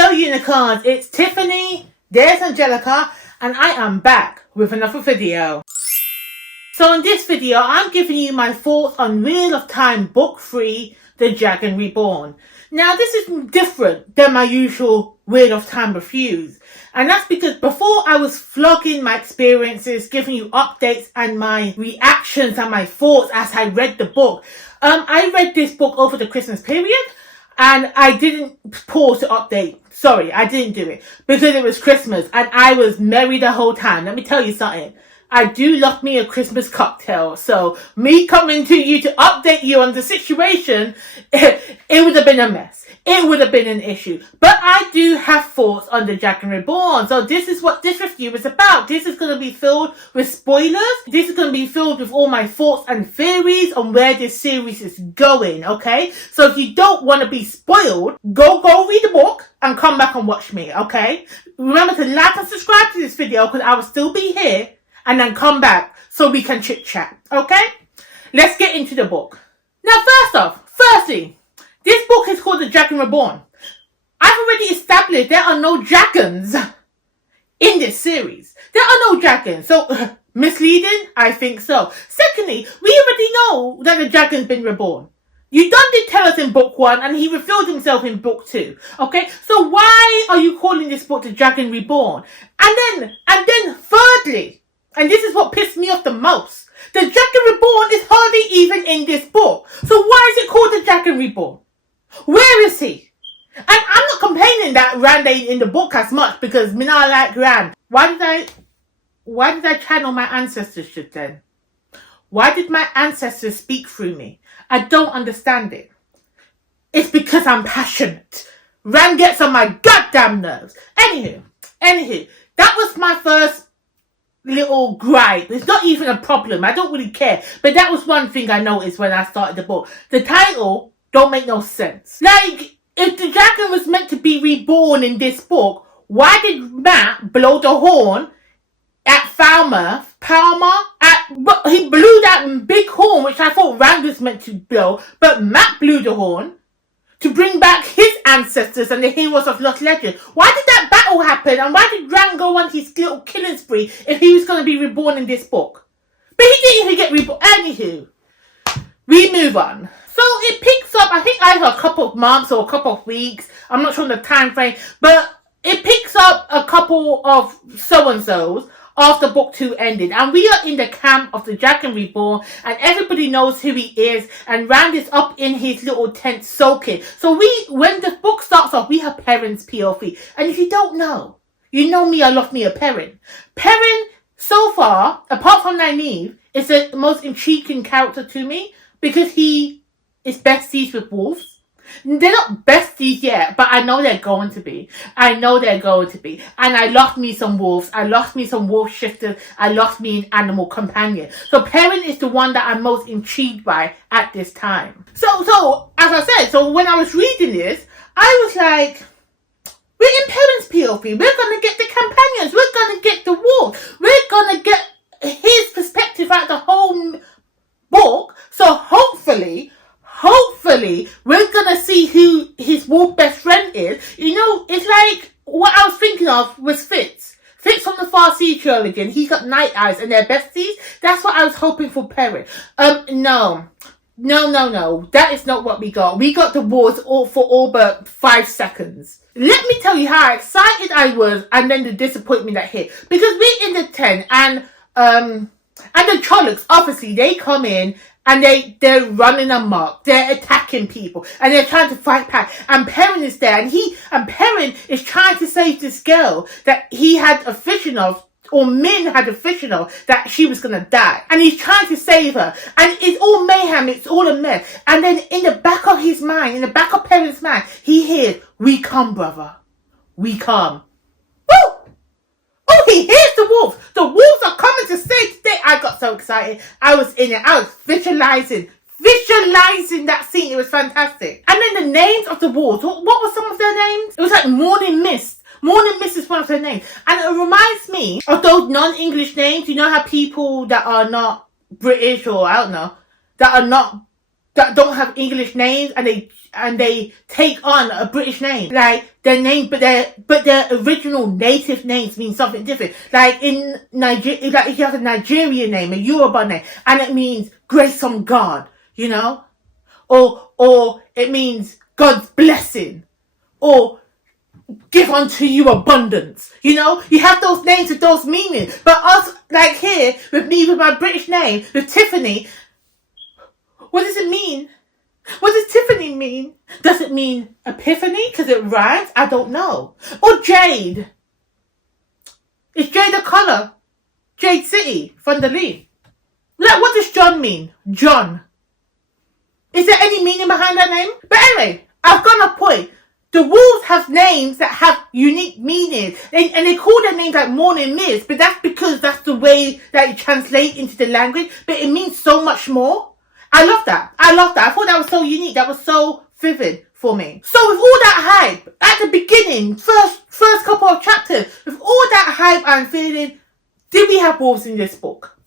Hello unicorns, it's Tiffany, there's Angelica, and I am back with another video. So in this video, I'm giving you my thoughts on Wheel of Time Book 3, The Dragon Reborn. Now this is different than my usual Wheel of Time reviews. And that's because before I was vlogging my experiences, giving you updates and my reactions and my thoughts as I read the book. I read this book over the Christmas period. And I didn't pause to update. Sorry, I didn't do it. Because it was Christmas and I was merry the whole time. Let me tell you something. I do love me a Christmas cocktail. So me coming to you to update you on the situation, it would have been a mess. It would have been an issue. But I do have thoughts on The Dragon Reborn. So this is what this review is about. This is going to be filled with spoilers. This is going to be filled with all my thoughts and theories on where this series is going, okay? So if you don't want to be spoiled, go read the book and come back and watch me, okay? Remember to like and subscribe to this video because I will still be here and then come back so we can chit chat, okay? Let's get into the book. Now firstly, this book is called The Dragon Reborn. I've already established there are no dragons in this series. There are no dragons. So, misleading? I think so. Secondly, we already know that the dragon's been reborn. You did tell us in book 1 and he revealed himself in book 2. Okay? So why are you calling this book The Dragon Reborn? And then thirdly, and this is what pissed me off the most, The Dragon Reborn is hardly even in this book. So why is it called The Dragon Reborn? Where is he? And I'm not complaining that Rand ain't in the book as much because me not like Rand. Why did I channel my ancestors just then? Why did my ancestors speak through me? I don't understand it. It's because I'm passionate. Rand gets on my goddamn nerves. Anywho, that was my first little gripe. It's not even a problem. I don't really care. But that was one thing I noticed when I started the book. The title don't make no sense. Like, if the dragon was meant to be reborn in this book, why did Matt blow the horn at Palmer? He blew that big horn, which I thought Rand was meant to blow, but Matt blew the horn to bring back his ancestors and the heroes of Lost Legend. Why did that battle happen? And why did Rand go on his little killing spree if he was going to be reborn in this book? But he didn't even get reborn. Anywho, we move on. So it picks up, I think either a couple of months or a couple of weeks. I'm not sure on the time frame. But it picks up a couple of so-and-sos after book 2 ended. And we are in the camp of the Dragon Reborn. And everybody knows who he is. And Rand is up in his little tent soaking. So when the book starts off, we have Perrin's POV. And if you don't know, you know me, I love me a Perrin. Perrin, so far, apart from Nynaeve, is the most intriguing character to me. Because he is besties with wolves. They're not besties yet, but I know they're going to be. And I love me some wolves. I love me some wolf shifters. I love me an animal companion. So Perrin is the one that I'm most intrigued by at this time. So as I said, so when I was reading this, I was like, we're in Perrin's POV. We're going to get the companions. We're going to get the wolves. We're going to get his perspective out the whole book. So hopefully we're gonna see who his wolf best friend is. You know, it's like what I was thinking of was Fitz from the Far Sea trilogy. He's got Night Eyes and they're besties. That's what I was hoping for Perrin. No. That is not what we got. We got the wolves for all but 5 seconds. Let me tell you how excited I was and then the disappointment that hit. Because we're in the tent and the Trollocs, obviously, they come in and they're running amok. They're attacking people and they're trying to fight back. And Perrin is there and Perrin is trying to save this girl that he had a vision of, or Min had a vision of, that she was going to die. And he's trying to save her. And it's all mayhem. It's all a mess. And then in the back of his mind, in the back of Perrin's mind, he hears, "We come, brother. We come." Woo! Oh, he hears the wolves. The wolves are coming to save the day. I got so excited. I was in it. I was visualizing that scene. It was fantastic. And then the names of the wolves. What were some of their names? It was like Morning Mist. Morning Mist is one of their names. And it reminds me of those non-English names. You know how people that are not British or I don't know, that don't have English names and and they take on a British name, like their name, but their original native names mean something different. Like in Nigeria, like if you have a Nigerian name, a Yoruba name, and it means grace from God, you know, or it means God's blessing, or give unto you abundance. You know, you have those names with those meanings. But us, like here, with me, with my British name, with Tiffany, what does it mean? What does Tiffany mean? Does it mean epiphany because it rhymes? I don't know. Or Jade. Is Jade a colour? Jade City, from the Lee. Like, what does John mean? John. Is there any meaning behind that name? But anyway, I've got a point. The wolves have names that have unique meaning. And they call their names like morning mist, but that's because that's the way that it translates into the language. But it means so much more. I love that. I thought that was so unique. That was so vivid for me. So with all that hype, at the beginning, first couple of chapters, with all that hype I'm feeling, did we have wolves in this book?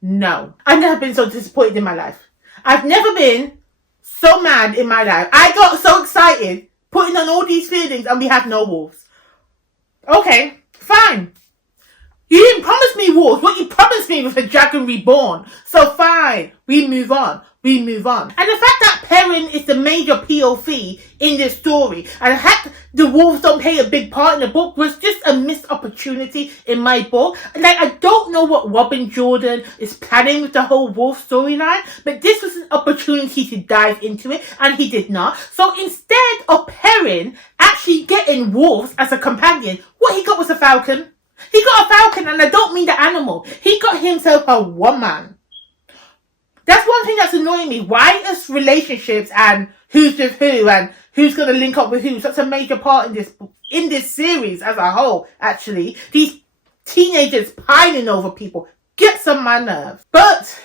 No. I've never been so disappointed in my life. I've never been so mad in my life. I got so excited, putting on all these feelings, and we have no wolves. Okay, fine. You didn't promise me wolves. What you promised me was a dragon reborn. So fine, we move on. And the fact that Perrin is the major POV in this story, and the fact the wolves don't play a big part in the book, was just a missed opportunity in my book. Like, I don't know what Robin Jordan is planning with the whole wolf storyline, but this was an opportunity to dive into it, and he did not. So instead of Perrin actually getting wolves as a companion, what he got was a falcon. He got a falcon, and I don't mean the animal. He got himself a woman. That's one thing that's annoying me. Why is relationships and who's with who and who's going to link up with who such a major part in this series as a whole, actually? These teenagers piling over people gets on my nerves. But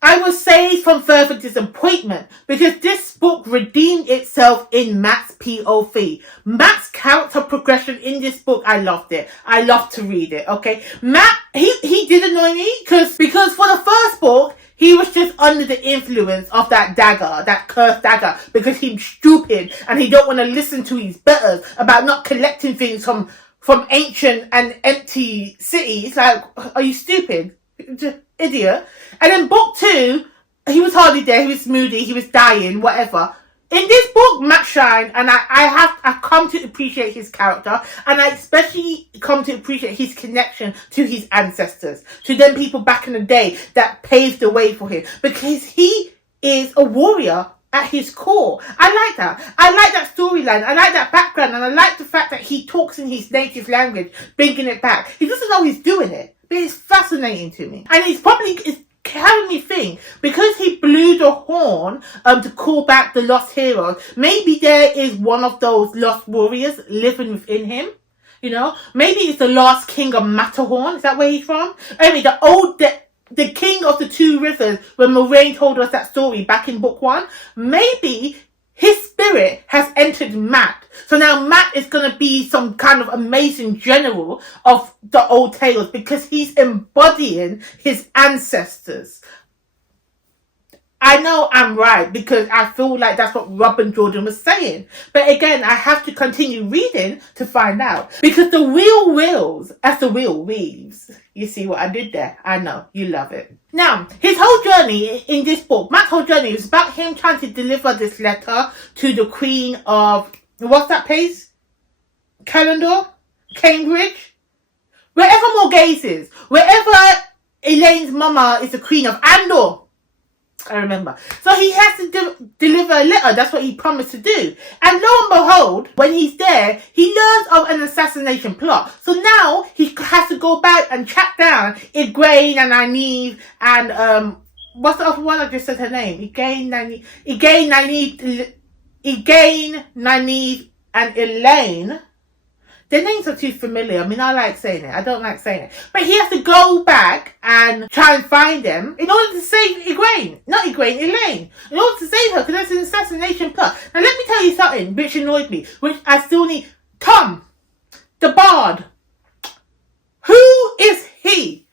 I was saved from further disappointment because this book redeemed itself in Matt's POV. Matt's character progression in this book, I loved it. I loved to read it, okay? Matt, he did annoy me because for the first book, he was just under the influence of that dagger, that cursed dagger, because he's stupid and he don't want to listen to his betters about not collecting things from ancient and empty cities. Like, are you stupid? Idiot. And then book 2, he was hardly there, he was moody, he was dying, whatever. In this book, Matt shined, and I've come to appreciate his character, and I especially come to appreciate his connection to his ancestors, to them people back in the day that paved the way for him, because he is a warrior at his core. I like that. I like that storyline. I like that background, and I like the fact that he talks in his native language, bringing it back. He doesn't know he's doing it, but it's fascinating to me, and it's having me think, because he blew the horn to call back the lost heroes, maybe there is one of those lost warriors living within him. You know, maybe it's the last king of Matterhorn. Is that where he's from? Anyway, the king of the two rivers, when Moraine told us that story back in book 1, maybe his spirit has entered Matt. So now Matt is going to be some kind of amazing general of the old tales because he's embodying his ancestors. I know I'm right because I feel like that's what Robin Jordan was saying. But again, I have to continue reading to find out. Because the wheel wills as the wheel weaves. You see what I did there? I know, you love it. Now, his whole journey in this book, Matt's whole journey is about him trying to deliver this letter to the Queen of, what's that place? Calendar? Cambridge? Wherever Morgaze is. Wherever Elaine's mama is the Queen of Andor. I remember. So he has to deliver a letter. That's what he promised to do. And lo and behold, when he's there, he learns of an assassination plot. So now he has to go back and track down Egwene and Nynaeve and what's the other one? I just said her name. Egwene, Nynaeve, and Elaine. Their names are too familiar. I mean, I like saying it. I don't like saying it. But he has to go back and try and find them in order to save Egwene. Not Egwene, Elaine. In order to save her, because that's an assassination plot. Now, let me tell you something which annoyed me, which I still need. Tom, the bard. Who is he?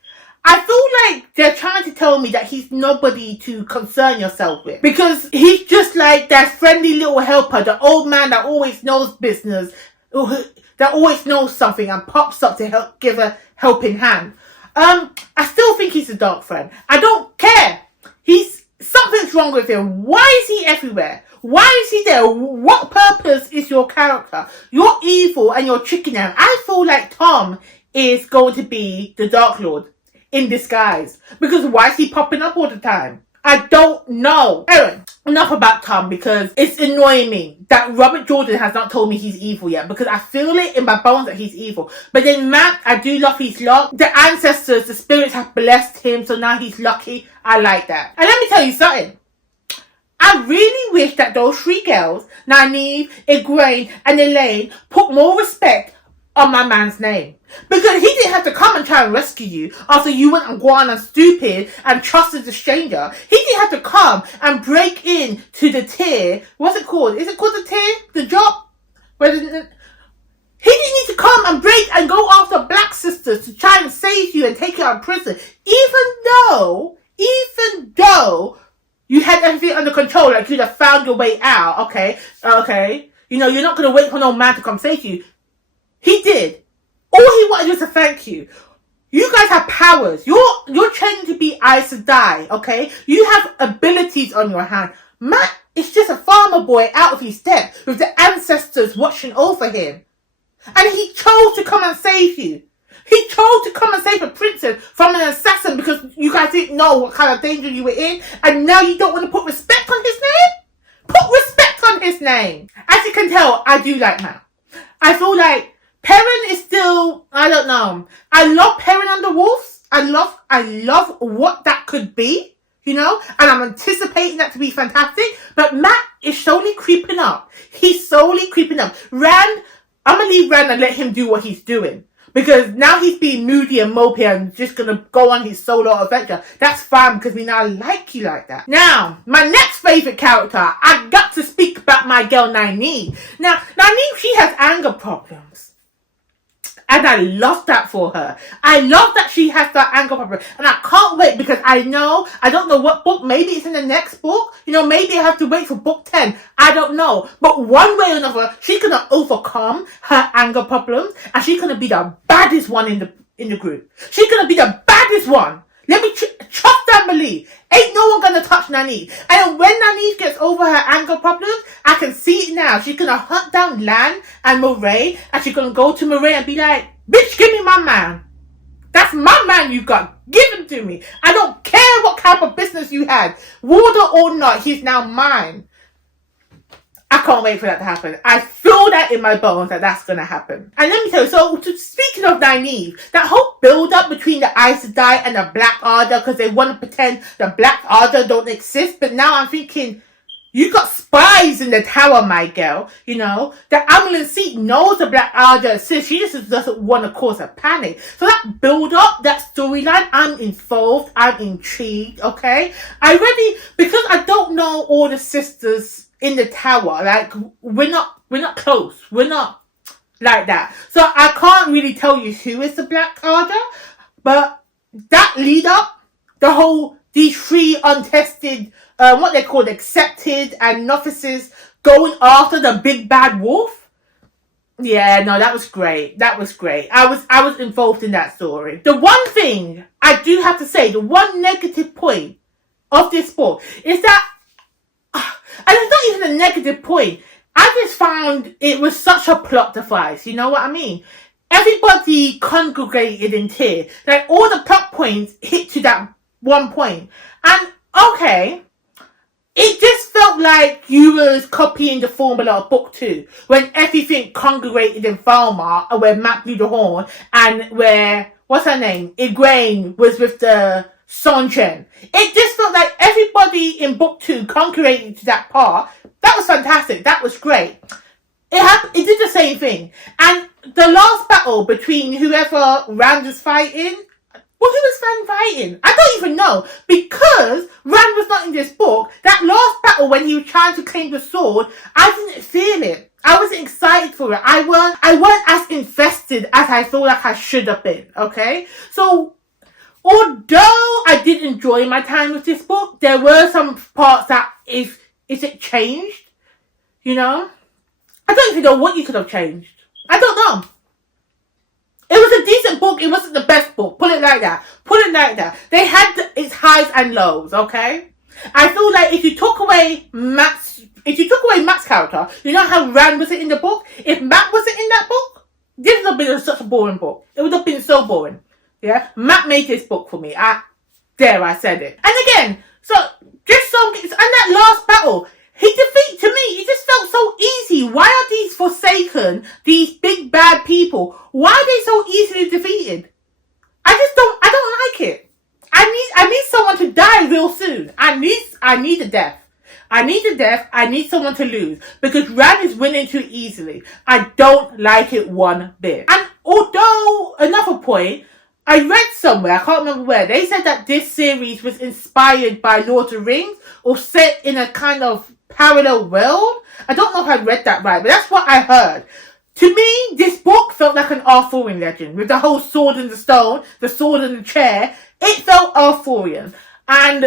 I feel like they're trying to tell me that he's nobody to concern yourself with. Because he's just like that friendly little helper, the old man that always knows business, that always knows something and pops up to help give a helping hand. I still think he's a dark friend. I don't care. Something's wrong with him. Why is he everywhere? Why is he there? What purpose is your character? You're evil and you're tricking them. I feel like Tom is going to be the Dark Lord in disguise. Because why is he popping up all the time? I don't know. Anyway, enough about Tom, because it's annoying me that Robert Jordan has not told me he's evil yet, because I feel it in my bones that he's evil. But then Matt, I do love his luck. The ancestors, the spirits have blessed him, so now he's lucky. I like that. And let me tell you something. I really wish that those three girls, Nynaeve, Egwene, and Elaine, put more respect on my man's name. Because he didn't have to come and try and rescue you after you went and gone and stupid and trusted a stranger. He didn't have to come and break in to the tier. What's it called? Is it called the tier? The job? He didn't need to come and break and go after black sisters to try and save you and take you out of prison. Even though you had everything under control, like you'd have found your way out, okay? You know, you're not going to wait for no man to come save you. He did. All he wanted was to thank you. You guys have powers. You're training to be Aes Sedai, okay? You have abilities on your hand. Matt is just a farmer boy out of his depth with the ancestors watching over him. And he chose to come and save you. He chose to come and save a princess from an assassin because you guys didn't know what kind of danger you were in. And now you don't want to put respect on his name? Put respect on his name. As you can tell, I do like Matt. I feel like Perrin is still, I don't know. I love Perrin and the Wolves. I love what that could be, you know, and I'm anticipating that to be fantastic. But Matt is slowly creeping up. He's slowly creeping up. Rand, I'm going to leave Rand and let him do what he's doing. Because now he's being moody and mopey and just going to go on his solo adventure. That's fine because we now like you like that. Now, my next favourite character, I got to speak about my girl Nynaeve. Now, Nynaeve, she has anger problems. And I love that for her. I love that she has that anger problem. And I can't wait because I don't know what book. Maybe it's in the next book. You know, maybe I have to wait for book 10. I don't know. But one way or another, she's going to overcome her anger problems. And she's going to be the baddest one in the group. She's going to be the baddest one. Let me trust and believe. Ain't no one going to touch Nynaeve. And when Nynaeve gets over her anger problems, I can see it now. She's going to hunt down Lan and Moray. And she's going to go to Moray and be like, bitch, give me my man. That's my man you got. Give him to me. I don't care what type of business you had. Warder or not, he's now mine. I can't wait for that to happen. I feel that in my bones that that's going to happen. And let me tell you, so speaking of Nynaeve, that whole build-up between the Aes Sedai and the Black Order, because they want to pretend the Black Order don't exist, but now I'm thinking, you got spies in the tower, my girl. You know, the Amylin Seat knows the Black Order exists. She just doesn't want to cause a panic. So that build-up, that storyline, I'm involved. I'm intrigued, okay? Because I don't know all the sisters in the tower, like we're not close, we're not like that, so I can't really tell you who is the Black Order, but that lead up, these three untested, what they called accepted and novices going after the big bad wolf. Yeah, no, that was great. I was involved in that story. The one thing I do have to say, the one negative point of this book is that, and it's not even a negative point. I just found it was such a plot device. You know what I mean? Everybody congregated in tier. Like all the plot points hit to that one point. And okay, it just felt like you was copying the formula of book 2. When everything congregated in Falmar, and where Matt blew the horn, and where, what's her name? Egwene was with the Sonchen. It just felt like everybody in book 2 congregated to that part. That was fantastic. That was great. It did the same thing. And the last battle between whoever Rand was fighting, well, who was Rand fighting? I don't even know. Because Rand was not in this book, that last battle when he was trying to claim the sword, I didn't feel it. I wasn't excited for it. I weren't as invested as I felt like I should have been. Okay? So Although I did enjoy my time with this book, there were some parts that is it changed? You know? I don't even know what you could have changed. I don't know. It was a decent book. It wasn't the best book. Put it like that. Put it like that. They had its highs and lows, okay? I feel like if you took away Matt's character, you know how Rand was it in the book? If Matt wasn't in that book, this would have been such a boring book. It would have been so boring. Yeah? Matt made this book for me. I said it. And again, so, just so, and that last battle, to me, it just felt so easy. Why are these Forsaken, these big bad people, why are they so easily defeated? I don't like it. I need someone to die real soon. I need a death. I need someone to lose. Because Rand is winning too easily. I don't like it one bit. And although, another point, I read somewhere, I can't remember where, they said that this series was inspired by Lord of the Rings or set in a kind of parallel world. I don't know if I read that right, but that's what I heard. To me, this book felt like an Arthurian legend with the whole sword and the stone, the sword and the chair. It felt Arthurian. And,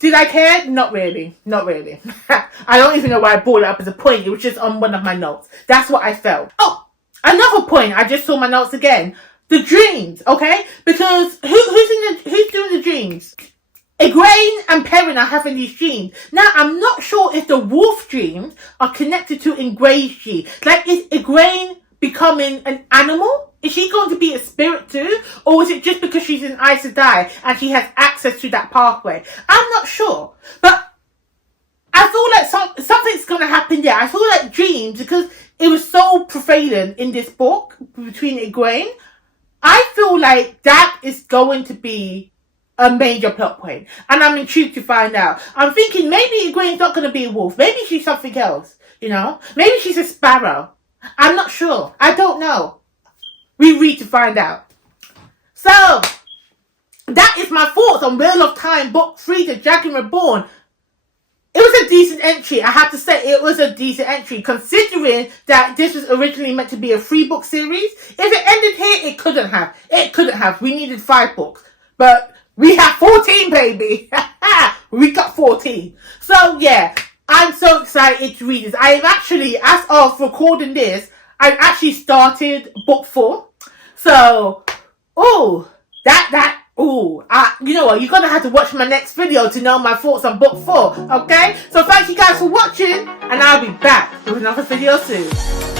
did I care? Not really. Not really. I don't even know why I brought it up as a point. It was just on one of my notes. That's what I felt. Oh, another point. I just saw my notes again. The dreams, okay? Because who's doing the dreams? Egwene and Perrin are having these dreams. Now, I'm not sure if the wolf dreams are connected to Egwene's dreams. Like, is Egwene becoming an animal? Is she going to be a spirit too? Or is it just because she's in Aes Sedai and she has access to that pathway? I'm not sure. But I feel like something's going to happen there. I feel like dreams, because it was so prevalent in this book between Egwene, I feel like that is going to be a major plot point. And I'm intrigued to find out. I'm thinking maybe Egwene's not going to be a wolf. Maybe she's something else, you know? Maybe she's a sparrow. I'm not sure. I don't know. We read to find out. So, that is my thoughts on Wheel of Time Book 3, The Dragon Reborn. It was a decent entry. I have to say, it was a decent entry, considering that this was originally meant to be a 3-book series. If it ended here, it couldn't have. It couldn't have. We needed 5 books. But we have 14, baby. We got 14. So, yeah, I'm so excited to read this. I have actually, as of recording this, I've actually started book 4. So, you know what, you're going to have to watch my next video to know my thoughts on book 4, okay? So thank you guys for watching, and I'll be back with another video soon.